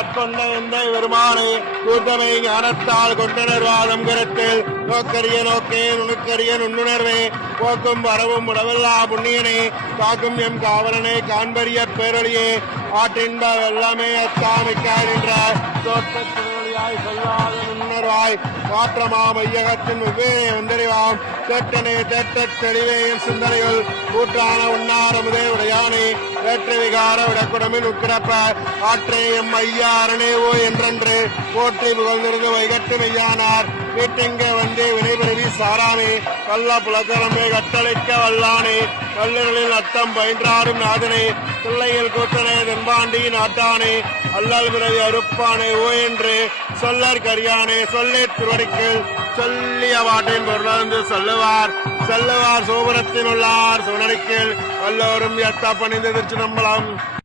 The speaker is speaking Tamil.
அட்கொண்ட எந்தை பெருமானை கூட்டமை ஞானத்தால் கொண்டனர் வாதம் கருத்தில் நோக்கரிய நோக்கே நுணுக்கரிய நுண்ணுணர்வே போக்கும் வரவும் உடவல்லா புண்ணியனே காக்கும் எம் காவலனை காண்பரிய பேரொழியே ஆற்றின்ப வெள்ளமே அச்சாமிக்காய் நின்ற தோற்றத்தினொழியாய் சொல்லாத நுண்ணர்வாய் மாற்றமா மையகத்தின் வெவ்வேறு வந்தறிவாம் தேட்டனே தேட்டத் தெளிவேயின் சிந்தனைகள் கூற்றான உண்ணாரமுதே உடையானே வேற்று விகார விடக்குடமில் உட்கிடப்ப ஆற்றே எம் ஐயா அரணேவோ என்றென்று போற்றி புகழ்ந்திருந்து வைகட்டு மெய்யானார் வீட்டெங்க வந்து வினைபிறவி சாராமே கள்ள புலக்கரம்பே கட்டளைக்க வல்லானே கல்லர்களில் அத்தம் பயின்றாடும் நாதனே பிள்ளையில் கூட்டனே தென்பாண்டி நாட்டானே அல்லல் பிறவி அறுப்பானே ஓ என்று சொல்லற் கரியானே சொல்லே திருவடிக்கில் சொல்லிய பாட்டின் பொருளார்ந்து சொல்லுவார் செல்லுவார் சோபுரத்தில் உள்ளார் சுவனடிக்கில் எல்லோரும் எத்த பணிந்து திருச்சி நம்பலாம்.